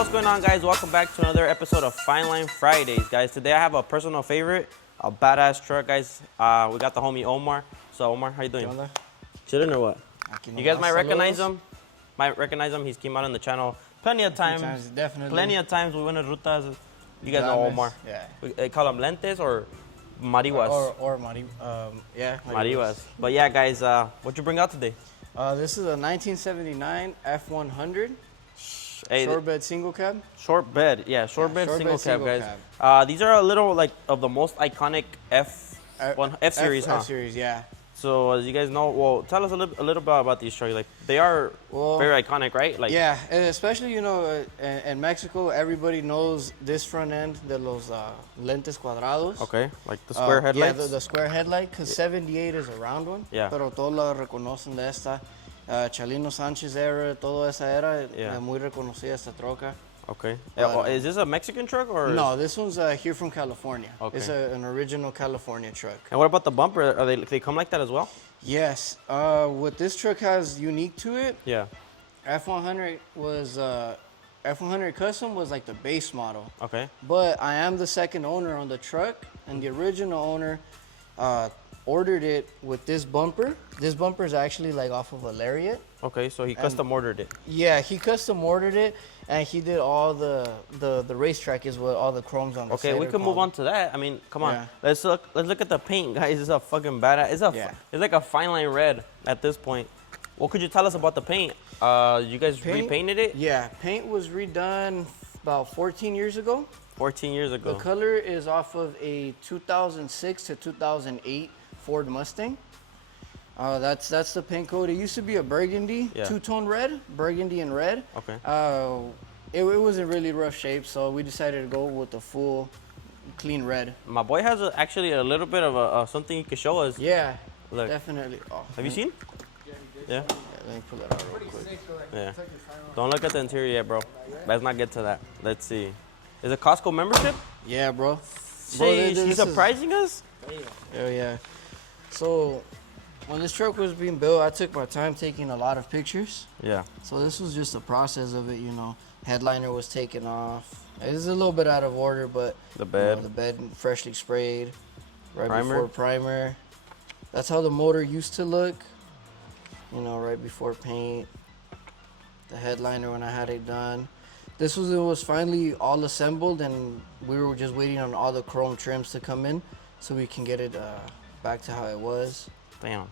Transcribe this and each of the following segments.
what's going on, guys? Welcome back to another episode of Fineline Fridays, guys. Today I have a personal favorite, a badass truck, guys. We got the homie Omar. So Omar, how you doing? Chilling or what? You guys might recognize him. He's came out on the channel plenty of times. Definitely. Plenty of times we went to rutas. You guys know Omar. Yeah. They call them lentes or marihuas. Or Marihuas. But yeah, guys, what you bring out today? This is a 1979 F-100. Hey, short bed single cab. Short bed, yeah, short bed single cab, guys. These are a little like of the most iconic F series, huh? F series, yeah. So as you guys know, well, tell us a little bit about these trucks. Like they are very iconic, right? Like yeah, and especially in Mexico, everybody knows this front end de los lentes cuadrados. Okay, like the square headlights. Yeah, the square headlight, because 78 is a round one. Yeah. Pero todos la reconocen de esta. Chalino Sánchez era, toda esa era, muy reconocida esta troca. Okay. Is this a Mexican truck or? No, this one's here from California. Okay. It's an original California truck. And what about the bumper? Are they come like that as well? Yes. What this truck has unique to it, Yeah. F-100 was F-100 Custom was like the base model. Okay. But I am the second owner on the truck, and the original owner ordered it with this bumper. This bumper is actually like off of a Lariat. Okay, so he custom ordered it. Yeah, he custom ordered it, and he did all the racetrack is with all the chromes on the Okay, we can move on to that. I mean, come on. Yeah. Let's look at the paint, guys. It's a fucking badass. It's like a fine line red at this point. What could you tell us about the paint? You guys repainted it? Yeah, paint was redone about 14 years ago. 14 years ago. The color is off of a 2006 to 2008 Ford Mustang. That's the paint code. It used to be a burgundy, two-tone red, burgundy and red. Okay. It was in really rough shape, so we decided to go with the full, clean red. My boy has actually a little bit of something he could show us. Yeah, look. definitely. Oh, Have you seen? Yeah. Let me pull that out real quick. Yeah. Don't look at the interior yet, bro. Let's not get to that. Let's see. Is it Costco membership? Yeah, bro. He's surprising us? Oh, yeah. So, when this truck was being built, I took my time taking a lot of pictures. Yeah. So this was just the process of it, you know. Headliner was taken off. It's a little bit out of order, but the bed, the bed freshly sprayed, primer. Before primer. That's how the motor used to look, you know, right before paint. The headliner when I had it done. It was finally all assembled, and we were just waiting on all the chrome trims to come in, so we can get it back to how it was. Damn.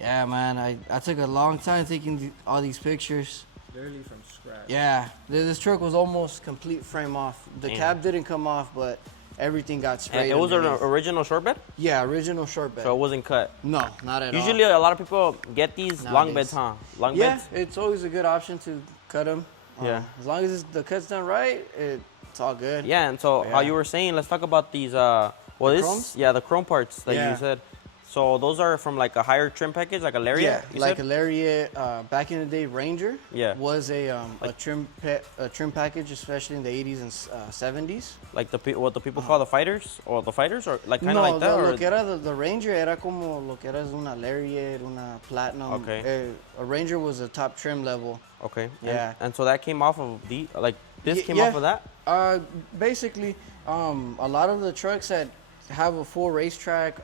Yeah, man, I took a long time taking all these pictures. Literally from scratch. Yeah, this truck was almost complete frame off. The cab didn't come off, but everything got sprayed. And it was an original short bed? Yeah, original short bed. So it wasn't cut? No, not at all. Usually a lot of people get these long beds, huh? Long beds? Yeah, it's always a good option to cut them. Yeah. As long as the cut's done right, it's all good. Yeah, and so how you were saying, let's talk about these, chromes? Yeah, the chrome parts that you said. So those are from like a higher trim package, like a Lariat? Yeah, like a Lariat. Back in the day, Ranger was a trim package, especially in the 80s and 70s. Like what the people call the fighters? Or the fighters? Or like kind of like that? No, lo que era the Ranger era como lo que era una Lariat, una Platinum. Okay. A Ranger was a top trim level. Okay. Yeah. And so that came off of this came off of that? Basically, a lot of the trucks that have a full racetrack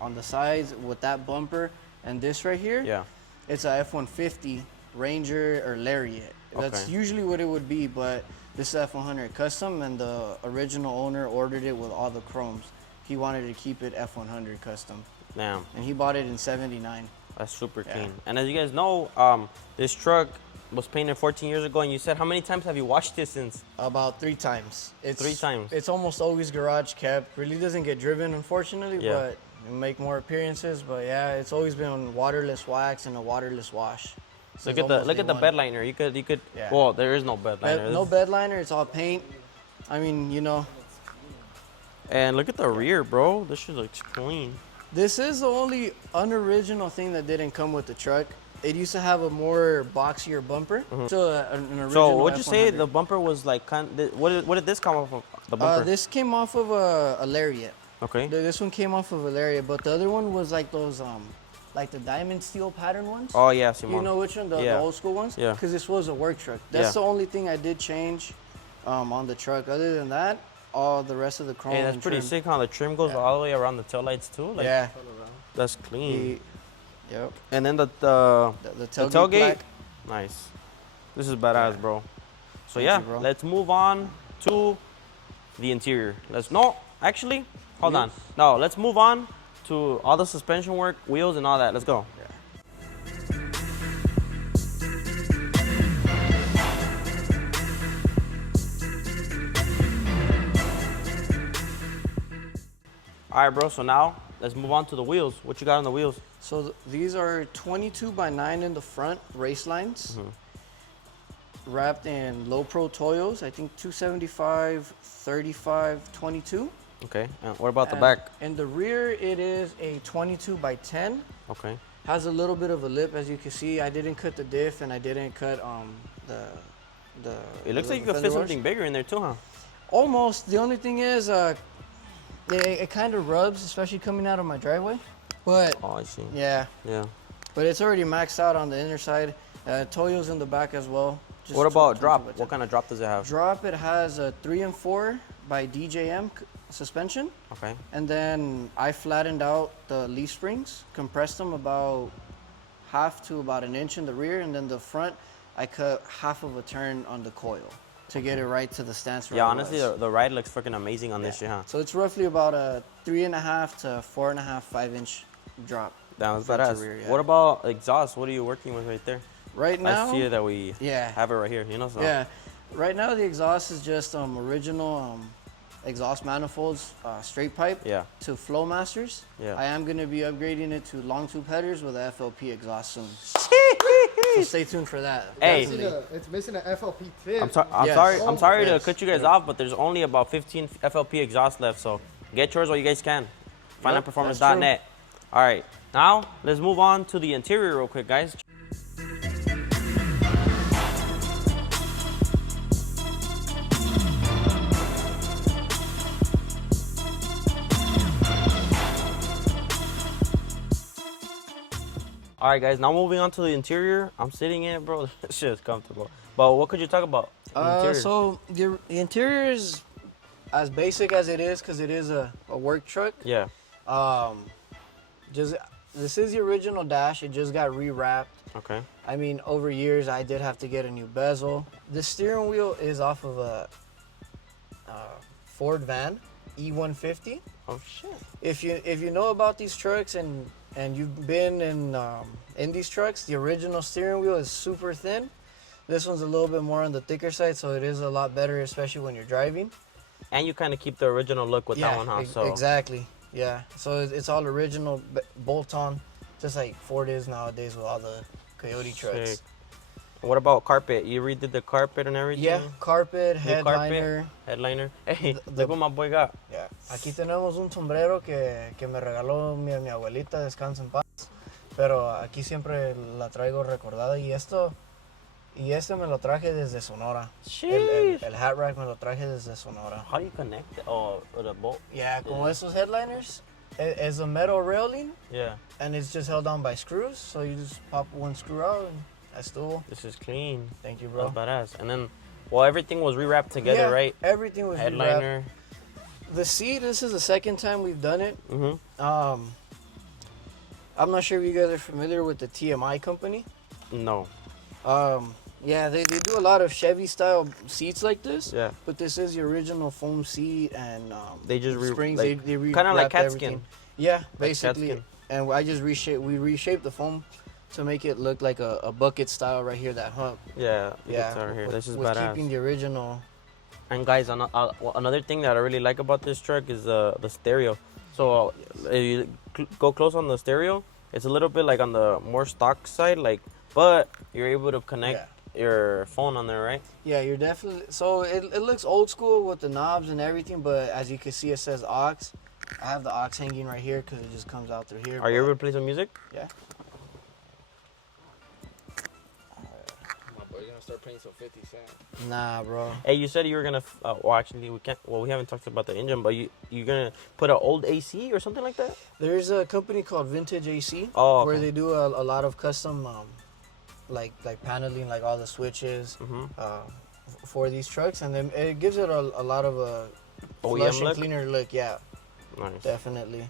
on the sides with that bumper and this right here, it's a F-150 Ranger or Lariat. That's usually what it would be, but this is F-100 Custom, and the original owner ordered it with all the chromes. He wanted to keep it F-100 Custom. Damn. And he bought it in 79. That's super clean. And as you guys know, this truck was painted 14 years ago, and you said how many times have you washed it since? About 3 times. 3 times. It's almost always garage kept. Really doesn't get driven, unfortunately, but we make more appearances. But yeah, it's always been on waterless wax and a waterless wash. Look at the bed liner. You could. Well, there is no bed liner. No bed liner. It's all paint. I mean, you know. And look at the rear, bro. This shit looks clean. This is the only unoriginal thing that didn't come with the truck. It used to have a more boxier bumper. So an original. So would you F-100. say the bumper was like what did this come off of? The bumper. This came off of a Lariat. Okay. This one came off of a Lariat, but the other one was like those like the diamond steel pattern ones. Oh yeah, Simon. You know which one? The old school ones? Yeah. Because this was a work truck. That's the only thing I did change. on the truck. Other than that, all the rest of the chrome. Hey, that's pretty sick how the trim goes all the way around the taillights too. Like, yeah. That's clean. Yep. And then the tailgate. Nice. This is badass, bro. So Thank you, bro. Let's move on to the interior. Hold on. No, let's move on to all the suspension work, wheels, and all that. Let's go. All right, bro, so now let's move on to the wheels. What you got on the wheels? So these are 22 by 9 in the front, race lines, wrapped in low pro Toyos, I think 275, 35, 22. Okay, and what about the back? In the rear, it is a 22 by 10. Okay. Has a little bit of a lip, as you can see. I didn't cut the diff, and I didn't cut the It looks like you could fit something bigger in there too, huh? Almost. The only thing is, it kind of rubs, especially coming out of my driveway. But I see. Yeah. Yeah. But it's already maxed out on the inner side. Toyo's in the back as well. What about drop? What kind of drop does it have? Drop, it has a 3 and 4 by DJM suspension. Okay. And then I flattened out the leaf springs, compressed them about half to about an inch in the rear, and then the front, I cut half of a turn on the coil to get it right to the stance. Yeah, honestly, the ride looks freaking amazing on this shit, huh? So it's roughly about a 3.5 to 4.5, 5-inch drop. That was badass. Rear, What about exhaust? What are you working with right there? Right now, I see it that we have it right here, you know? So. Yeah, right now the exhaust is just original exhaust manifolds, straight pipe to Flowmasters. Yeah. I am going to be upgrading it to long tube headers with a FLP exhaust soon. So stay tuned for that. Hey, it's missing an FLP tip. I'm sorry to cut you guys off, but there's only about 15 FLP exhausts left, so get yours while you guys can. FinelinePerformance.net. All right, now let's move on to the interior real quick, guys. All right, guys, now moving on to the interior. I'm sitting in it, bro. This shit is comfortable. But what could you talk about? So the interior is as basic as it is because it is a work truck. Yeah. This is the original dash. It just got rewrapped. Okay. I mean, over years, I did have to get a new bezel. The steering wheel is off of a Ford van, E150. Oh, shit. If you know about these trucks and you've been in these trucks, the original steering wheel is super thin. This one's a little bit more on the thicker side, so it is a lot better, especially when you're driving. And you kind of keep the original look with that one, huh? So exactly. Yeah. So it's all original bolt-on, just like Ford is nowadays with all the Coyote trucks. Sick. What about carpet? You redid the carpet and everything? Yeah, carpet, headliner. Headliner. Hey, look what my boy got. Yeah. Aquí tenemos un sombrero que me regaló mi abuelita, descansa en paz. Pero aquí siempre la traigo recordada y este me lo traje desde Sonora. El hat rack me lo traje desde Sonora. How do you connect it? Oh, with a bolt? Yeah, como esos headliners, it's a metal railing. Yeah. And it's just held on by screws, so you just pop one screw out and that's cool. This is clean. Thank you, bro. That's badass. And then, well, everything was rewrapped together, right? Everything was headliner. Rewrapped. The seat, this is the second time we've done it. Mm-hmm. I'm not sure if you guys are familiar with the TMI company. No. Yeah, they do a lot of Chevy-style seats like this. Yeah. But this is the original foam seat and they just springs. Like, they kind of like cat everything. skin. Yeah, basically. Like and we reshaped the foam to make it look like a bucket style right here, that hump. Yeah, right here. This is badass. Keeping the original. And guys, another thing that I really like about this truck is the stereo. So if you go close on the stereo, it's a little bit like on the more stock side, but you're able to connect your phone on there, right? Yeah, you're definitely. So it looks old school with the knobs and everything, but as you can see, it says aux. I have the aux hanging right here because it just comes out through here. Are you able to play some music? Yeah. Start playing some 50 Cent. Nah, bro. Hey, you said you were gonna. Well, actually, we can't. Well, we haven't talked about the engine, but you're gonna put an old AC or something like that. There's a company called Vintage AC. Oh, okay. Where they do a lot of custom, like paneling, like all the switches, for these trucks, and then it gives it a lot of a flush and cleaner look. Yeah, nice, definitely.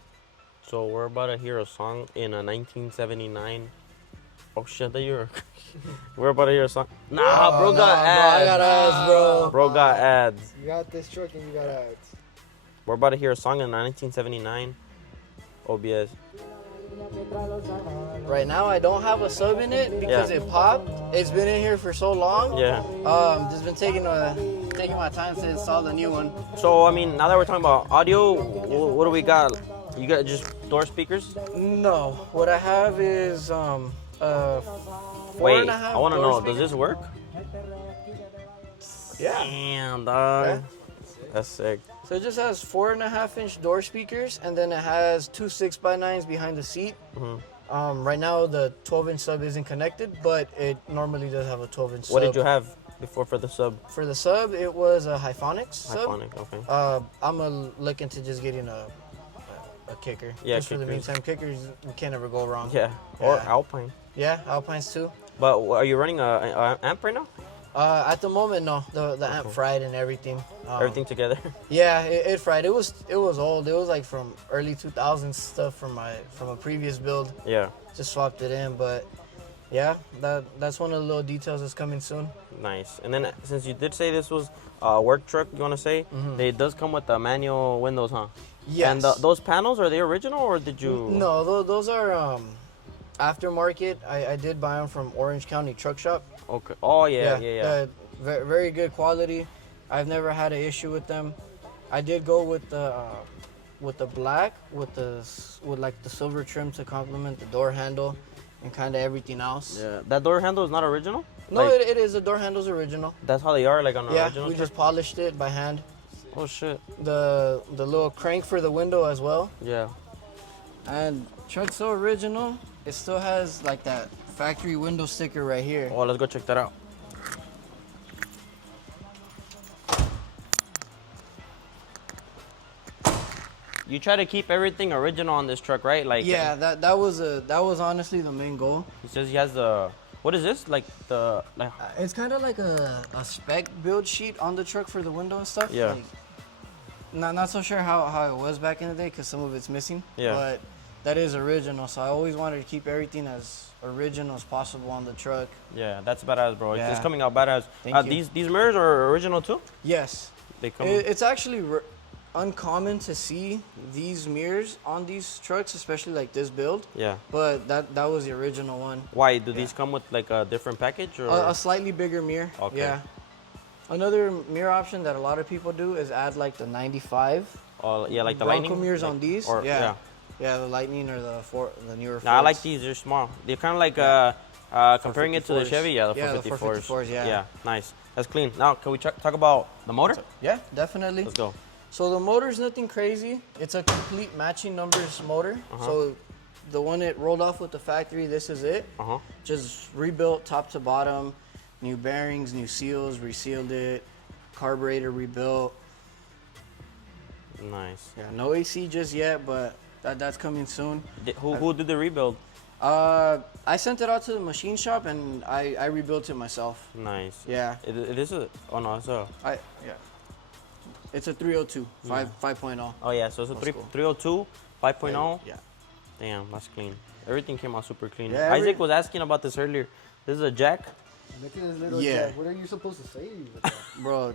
So we're about to hear a song in a 1979. Oh shit, that you're. We're about to hear a song. Nah, bro got ads. I got ads, bro. Bro got ads. You got this truck and you got ads. We're about to hear a song in 1979. OBS. Right now, I don't have a sub in it because it popped. It's been in here for so long. Yeah. Just been taking my time to install the new one. So I mean, now that we're talking about audio, what do we got? You got just door speakers? No, what I have is Wait, I want to know. Does this work? Yeah. Damn, dog. Yeah. That's sick. So it just has 4.5-inch door speakers, and then it has two 6x9s behind the seat. Right now the 12-inch sub isn't connected, but it normally does have a 12-inch sub. What did you have before for the sub? For the sub, it was a Hyphonics sub. Hyphonic, okay. I'm looking to just getting a kicker. Yeah, just for the meantime, kickers, we can't ever go wrong. Yeah, or Alpine. Yeah, Alpines too. But are you running a amp right now? At the moment, no. The amp fried and everything. Everything together? Yeah, it fried. It was old. It was like from early 2000s stuff from a previous build. Yeah. Just swapped it in, but yeah, that's one of the little details that's coming soon. Nice. And then since you did say this was a work truck, you want to say, it does come with the manual windows, huh? Yes. And those panels, are they original or did you? No, those are aftermarket. I did buy them from Orange County Truck Shop. Okay. Oh yeah. Very, very good quality. I've never had an issue with them. I did go with the black with like the silver trim to complement the door handle and kind of everything else. Yeah. That door handle is not original? No, like, it is. The door handle's original. That's how they are, like on an original. Yeah, we truck? just polished it by hand. Oh shit. The little crank for the window as well. Yeah. And truck's so original, it still has like that factory window sticker right here. Oh, let's go check that out. You try to keep everything original on this truck, right? Like yeah, that was honestly the main goal. He says he has the. What is this? It's kind of like a spec build sheet on the truck for the window and stuff. Yeah. Like, not so sure how it was back in the day because some of it's missing. Yeah. But that is original, so I always wanted to keep everything as original as possible on the truck. Yeah, that's badass, bro. Yeah. It's coming out badass. Thank you. These mirrors are original too? Yes. They come. It's actually uncommon to see these mirrors on these trucks, especially like this build. Yeah. But that was the original one. Why? Do these come with like a different package or? A slightly bigger mirror. Okay. Yeah. Another mirror option that a lot of people do is add like the 95. Oh yeah, like the Bronco Lightning mirrors like, on these. Or, yeah. Yeah, the Lightning or the newer. Nah, I like these. They're small. They're kind of like comparing it to the Chevy. Yeah, the 454s. Yeah. Nice. That's clean. Now, can we talk about the motor? Yeah, definitely. Let's go. So the motor's nothing crazy. It's a complete matching numbers motor. So the one it rolled off with the factory, this is it. Just rebuilt top to bottom, new bearings, new seals, resealed it, carburetor rebuilt. Nice. Yeah, no AC just yet, but that's coming soon. Who did the rebuild? I sent it out to the machine shop and I rebuilt it myself. Nice. Yeah. This is it's a. Yeah. It's a 302, 5.0. Oh yeah, so it's a 302, 5.0. Yeah. Damn, that's clean. Everything came out super clean. Yeah, Isaac was asking about this earlier. This is a jack. Look at this little jack. What are you supposed to say with that? Bro,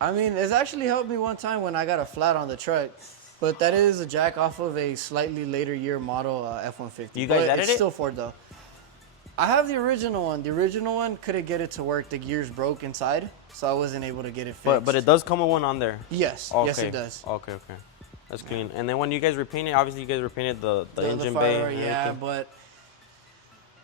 I mean, it's actually helped me one time when I got a flat on the truck. But that is a jack off of a slightly later year model F-150. You guys edited it? It's still Ford though. I have the original one. The original one couldn't get it to work. The gears broke inside, so I wasn't able to get it fixed. But it does come with one on there. Yes. Okay. Yes, it does. Okay. That's clean. And then when you guys repainted, obviously you guys repainted the engine bay. And everything. But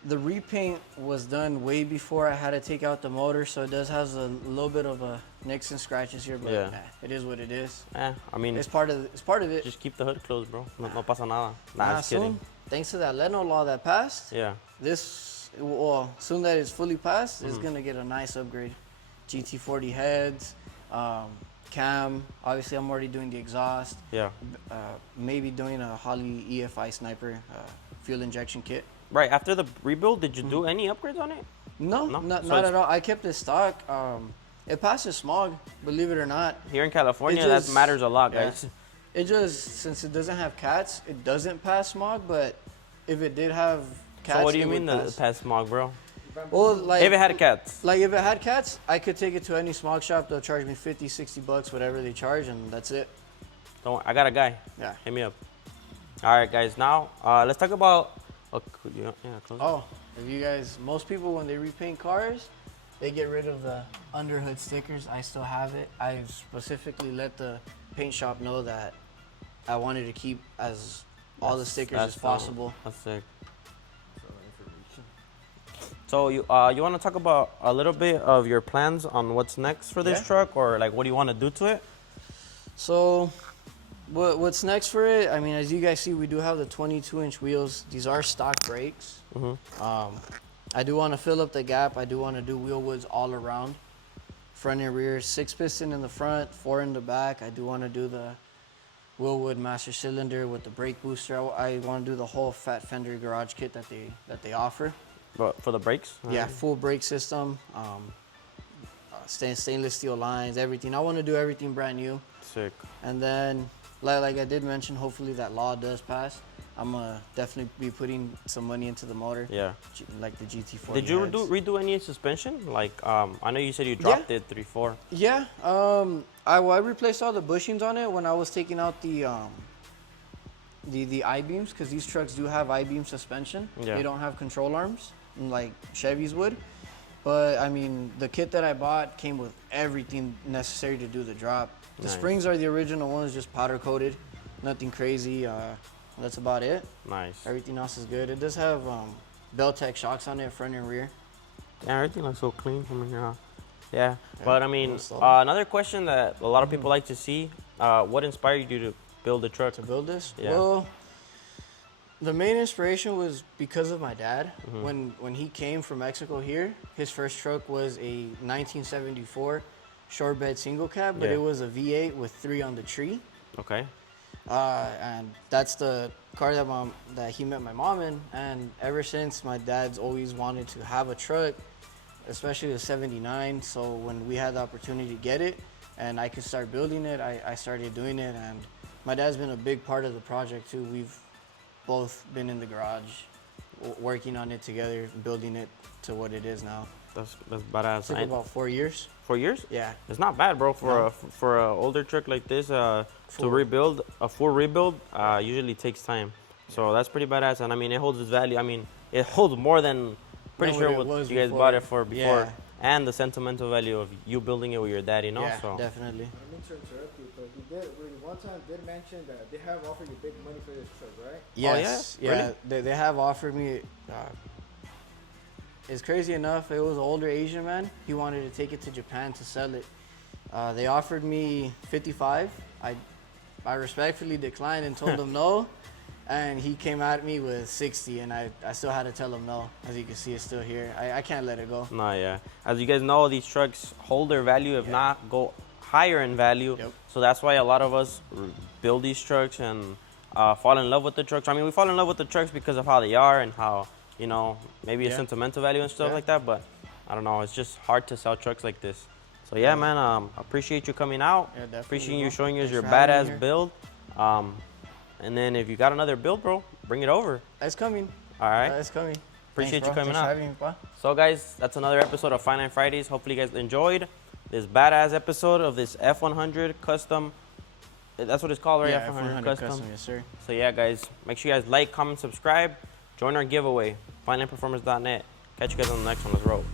the repaint was done way before I had to take out the motor, so it does have a little bit of a nicks and scratches here. But it is what it is. I mean, it's part of it. Just keep the hood closed, bro. No pasa nada. Just soon, kidding. Thanks to that Leno law that passed. Yeah. Soon that it's fully passed, it's gonna get a nice upgrade. GT40 heads, cam. Obviously, I'm already doing the exhaust. Yeah. Maybe doing a Holley EFI Sniper fuel injection kit. Right after the rebuild, did you do any upgrades on it? No, not at all. I kept it stock. It passes smog, believe it or not. Here in California, that matters a lot, guys. It just, since it doesn't have cats, it doesn't pass smog, but if it did have cats, so what do you mean the pass smog, bro? Well, like, if it had cats. Like, if it had cats, I could take it to any smog shop. They'll charge me 50, 60 bucks, whatever they charge, and that's it. Don't, I got a guy. Yeah. Hit me up. All right, guys. Now, let's talk about... if you guys... Most people, when they repaint cars, they get rid of the underhood stickers. I still have it. I specifically let the paint shop know that I wanted to keep all the stickers as possible. That's sick. So you want to talk about a little bit of your plans on what's next for this truck, or like what do you want to do to it? So what's next for it? I mean, as you guys see, we do have the 22-inch wheels. These are stock brakes. I do want to fill up the gap. I do want to do wheel woods all around, front and rear, 6-piston in the front, 4 in the back. I do want to do the wheel wood master cylinder with the brake booster. I want to do the whole fat fender garage kit that they offer. But for the brakes? Yeah, full brake system, stainless steel lines, everything. I want to do everything brand new. Sick. And then, like I did mention, hopefully that law does pass. I'm gonna definitely be putting some money into the motor. Yeah. Like the GT40. Did you redo any suspension? Like, I know you said you dropped it 3.4. Yeah. I replaced all the bushings on it when I was taking out the I-beams, because these trucks do have I-beam suspension. Yeah. They don't have control arms like Chevys would. But I mean, the kit that I bought came with everything necessary to do the drop. The springs are the original ones, just powder coated, nothing crazy. That's about it. Nice. Everything else is good. It does have Beltec shocks on it, front and rear. Yeah, everything looks so clean from here. Yeah, but I mean, another question that a lot of people like to see, what inspired you to build the truck? To build this? Yeah. Well, the main inspiration was because of my dad. When he came from Mexico here, his first truck was a 1974 short bed single cab, but it was a V8 with 3 on the tree. Okay. And that's the car that he met my mom in. And ever since, my dad's always wanted to have a truck, especially the 79. So when we had the opportunity to get it and I could start building it, I started doing it. And my dad's been a big part of the project too. We've both been in the garage working on it together, building it to what it is now. That's badass. It took about 4 years. 4 years? Yeah. It's not bad, bro. For an older truck like this, to rebuild, a full rebuild usually takes time. So that's pretty badass. And I mean, it holds its value. I mean, it holds more than, pretty sure what you guys bought it for before. Yeah. And the sentimental value of you building it with your dad, you know? Yeah, so. definitely. I mean to interrupt you, but he one time did mention that they have offered you big money for this truck, right? Yes. Oh, yeah? Really? They have offered me. It's crazy enough. It was an older Asian man. He wanted to take it to Japan to sell it. They offered me 55. I respectfully declined and told him no. And he came at me with 60, and I still had to tell him no. As you can see, it's still here. I can't let it go. No, yeah. As you guys know, these trucks hold their value, if not go higher in value. Yep. So that's why a lot of us build these trucks and fall in love with the trucks. I mean, we fall in love with the trucks because of how they are and how, you know, maybe a sentimental value and stuff like that. But I don't know, it's just hard to sell trucks like this. So yeah, man, appreciate you coming out. Yeah, definitely. Appreciate you showing us your badass build. And then if you got another build, bro, bring it over. It's coming. All right. It's coming. Appreciate you coming Thanks out. for having me, pa. So guys, that's another episode of Fineline Fridays. Hopefully you guys enjoyed this badass episode of this F-100 custom. That's what it's called, right? Yeah, F-100 custom. Yes, sir. So yeah, guys, make sure you guys like, comment, subscribe. Join our giveaway, FinelinePerformance.net. Catch you guys on the next one. Let's roll.